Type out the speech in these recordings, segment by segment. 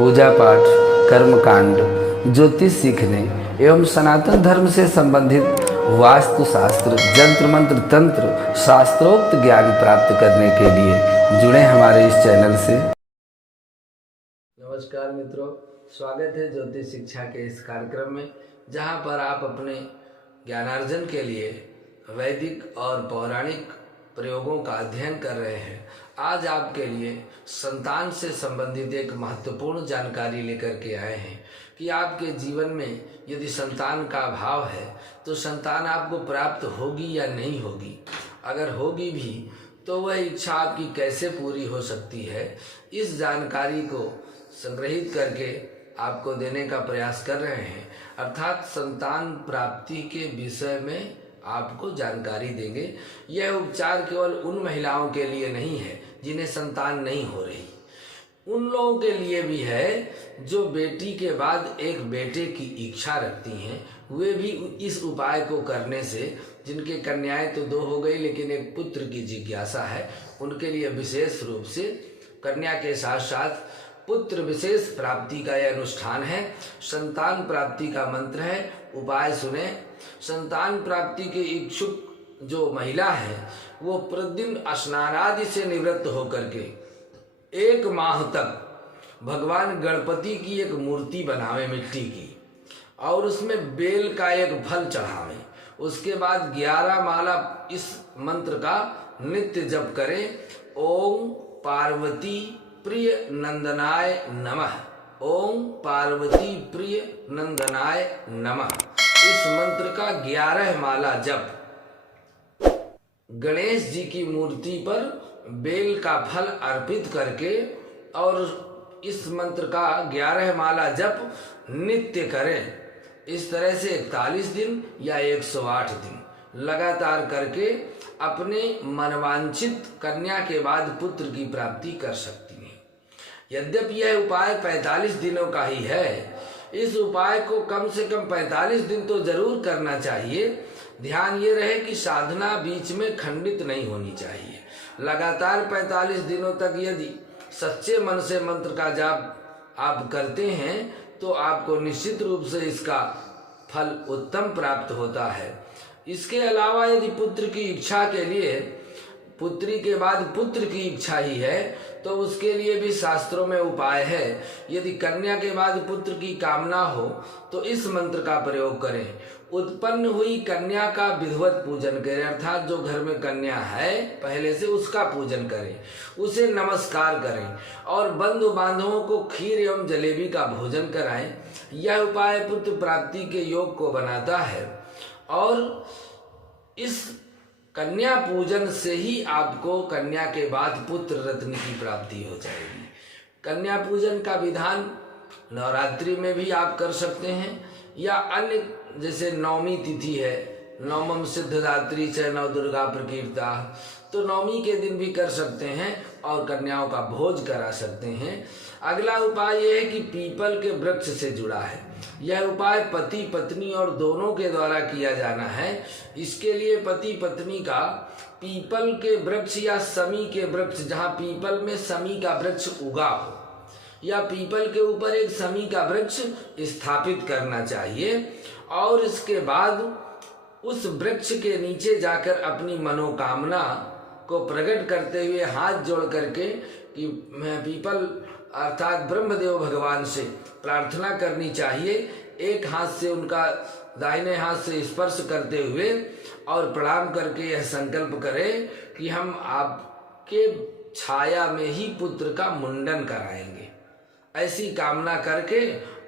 पूजा पाठ, कर्मकांड, ज्योतिष सीखने एवं सनातन धर्म से संबंधित वास्तु शास्त्र, जंत्र मंत्र, तंत्र, शास्त्रोक्त ज्ञान प्राप्त करने के लिए जुड़े हमारे इस चैनल से। नमस्कार मित्रों, स्वागत है ज्योतिष शिक्षा के इस कार्यक्रम में, जहां पर आप अपने ज्ञानार्जन के लिए वैदिक और पौराणिक प्रयोगों का अध्ययन कर रहे हैं। आज आपके लिए संतान से संबंधित एक महत्वपूर्ण जानकारी लेकर के आए हैं कि आपके जीवन में यदि संतान का अभाव है तो संतान आपको प्राप्त होगी या नहीं होगी। अगर होगी भी तो वह इच्छा आपकी कैसे पूरी हो सकती है, इस जानकारी को संग्रहित करके आपको देने का प्रयास कर रहे हैं। अर्थात संतान प्राप्ति के विषय में आपको जानकारी देंगे। यह उपचार केवल उन महिलाओं के लिए नहीं है जिन्हें संतान नहीं हो रही, उन लोगों के लिए भी है जो बेटी के बाद एक बेटे की इच्छा रखती हैं। वे भी इस उपाय को करने से, जिनके कन्याएं तो 2 हो गई लेकिन एक पुत्र की जिज्ञासा है, उनके लिए विशेष रूप से कन्या के साथ साथ पुत्र विशेष प्राप्ति का यह अनुष्ठान है। संतान प्राप्ति का मंत्र है। उपाय सुने। संतान प्राप्ति के इच्छुक जो महिला है वो प्रतिदिन स्नान आदि से निवृत्त होकर के 1 माह तक भगवान गणपति की एक मूर्ति बनावे मिट्टी की, और उसमें बेल का एक फल चढ़ावे। उसके बाद 11 माला इस मंत्र का नित्य जप करें। ओम पार्वती प्रिय नंदनाय नमः, ओम पार्वती प्रिय नंदनाय नमः। इस मंत्र का 11 माला जप गणेश जी की मूर्ति पर बेल का फल अर्पित करके, और इस मंत्र का 11 माला जप नित्य करें। इस तरह से 41 दिन या 108 दिन लगातार करके अपने मनवांछित कन्या के बाद पुत्र की प्राप्ति कर सकती हैं। यद्यपि यह उपाय 45 दिनों का ही है, इस उपाय को कम से कम 45 दिन तो जरूर करना चाहिए। ध्यान ये रहे कि साधना बीच में खंडित नहीं होनी चाहिए। लगातार 45 दिनों तक यदि सच्चे मन से मंत्र का जाप आप करते हैं तो आपको निश्चित रूप से इसका फल उत्तम प्राप्त होता है। इसके अलावा यदि पुत्र की इच्छा के लिए, पुत्री के बाद पुत्र की इच्छा ही है, तो उसके लिए भी शास्त्रों में उपाय है। यदि कन्या के बाद पुत्र की कामना हो तो इस मंत्र का प्रयोग करें। उत्पन्न हुई कन्या का विधिवत पूजन करें, अर्थात जो घर में कन्या है पहले से उसका पूजन करें, उसे नमस्कार करें और बंधु बांधवों को खीर एवं जलेबी का भोजन कराएं। यह उपाय पुत्र प्राप्ति के योग को बनाता है, और इस कन्या पूजन से ही आपको कन्या के बाद पुत्र रत्न की प्राप्ति हो जाएगी। कन्या पूजन का विधान नवरात्रि में भी आप कर सकते हैं, या अन्य जैसे नवमी तिथि है, नवमम सिद्धदात्री च नव दुर्गा प्रकीर्ता, तो नवमी के दिन भी कर सकते हैं और कन्याओं का भोज करा सकते हैं। अगला उपाय यह है कि पीपल के वृक्ष से जुड़ा है। यह उपाय पति पत्नी और दोनों के द्वारा किया जाना है। इसके लिए पति पत्नी का पीपल के वृक्ष या समी के वृक्ष, जहाँ पीपल में समी का वृक्ष उगा हो, या पीपल के ऊपर एक समी का वृक्ष स्थापित करना चाहिए, और इसके बाद उस वृक्ष के नीचे जाकर अपनी मनोकामना को प्रकट करते हुए हाथ जोड़ करके कि मैं पीपल अर्थात ब्रह्मदेव भगवान से प्रार्थना करनी चाहिए। एक हाथ से उनका दाहिने हाथ से स्पर्श करते हुए और प्रणाम करके यह संकल्प करें कि हम आपके छाया में ही पुत्र का मुंडन कराएंगे। ऐसी कामना करके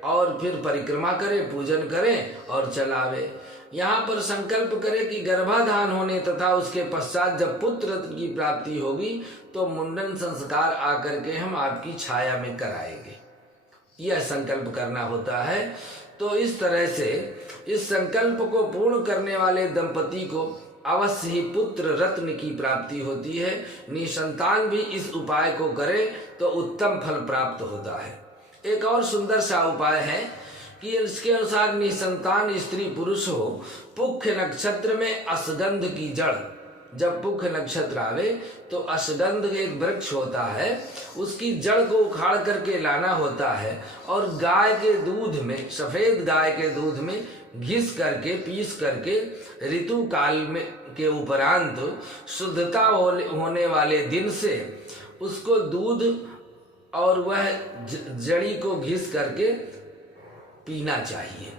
और फिर परिक्रमा करें, पूजन करें और चलावे। यहाँ पर संकल्प करें कि गर्भाधान होने तथा उसके पश्चात जब पुत्र रत्न की प्राप्ति होगी तो मुंडन संस्कार आकर के हम आपकी छाया में कराएंगे। यह संकल्प करना होता है। तो इस तरह से इस संकल्प को पूर्ण करने वाले दंपति को अवश्य ही पुत्र रत्न की प्राप्ति होती है। निसंतान भी इस उपाय को करे तो उत्तम फल प्राप्त होता है। एक और सुंदर सा उपाय है कि इसके अनुसार निसंतान स्त्री पुरुष हो, पुख्य नक्षत्र में असगंध की जड़ जब पुख नक्षत्र आवे तो अश्वगंध एक वृक्ष होता है, उसकी जड़ को उखाड़ करके लाना होता है और गाय के दूध में, सफेद गाय के दूध में घिस करके, पीस करके ऋतु काल में के उपरांत शुद्धता होने वाले दिन से उसको दूध और वह जड़ी को घिस करके पीना चाहिए।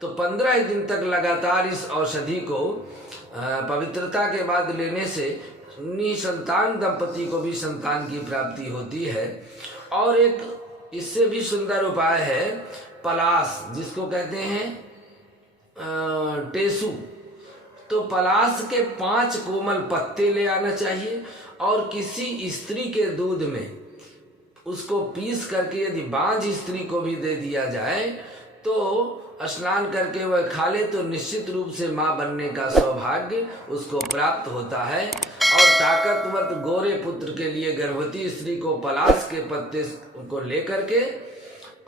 तो 15 दिन तक लगातार इस औषधि को पवित्रता के बाद लेने से निसंतान दंपति को भी संतान की प्राप्ति होती है। और एक इससे भी सुंदर उपाय है पलाश, जिसको कहते हैं टेसू। तो पलाश के 5 कोमल पत्ते ले आना चाहिए और किसी स्त्री के दूध में उसको पीस करके यदि बांझ स्त्री को भी दे दिया जाए तो स्नान करके वह खा ले तो निश्चित रूप से मां बनने का सौभाग्य उसको प्राप्त होता है। और ताकतवर गोरे पुत्र के लिए गर्भवती स्त्री को पलाश के पत्ते को लेकर के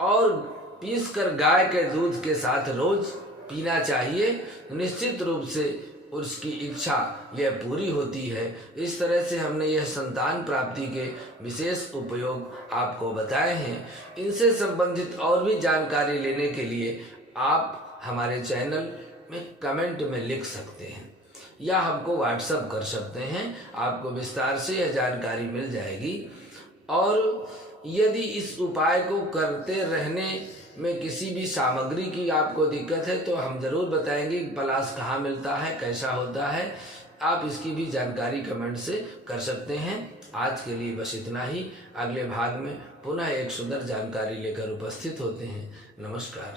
और पीस कर गाय के दूध के साथ रोज पीना चाहिए। निश्चित रूप से उसकी इच्छा यह पूरी होती है। इस तरह से हमने यह संतान प्राप्ति के विशेष उपयोग आपको बताए हैं। इनसे संबंधित और भी जानकारी लेने के लिए आप हमारे चैनल में कमेंट में लिख सकते हैं या हमको व्हाट्सएप कर सकते हैं, आपको विस्तार से यह जानकारी मिल जाएगी। और यदि इस उपाय को करते रहने में किसी भी सामग्री की आपको दिक्कत है तो हम जरूर बताएंगे कि पलाश कहाँ मिलता है, कैसा होता है। आप इसकी भी जानकारी कमेंट से कर सकते हैं। आज के लिए बस इतना ही। अगले भाग में पुनः एक सुंदर जानकारी लेकर उपस्थित होते हैं। नमस्कार।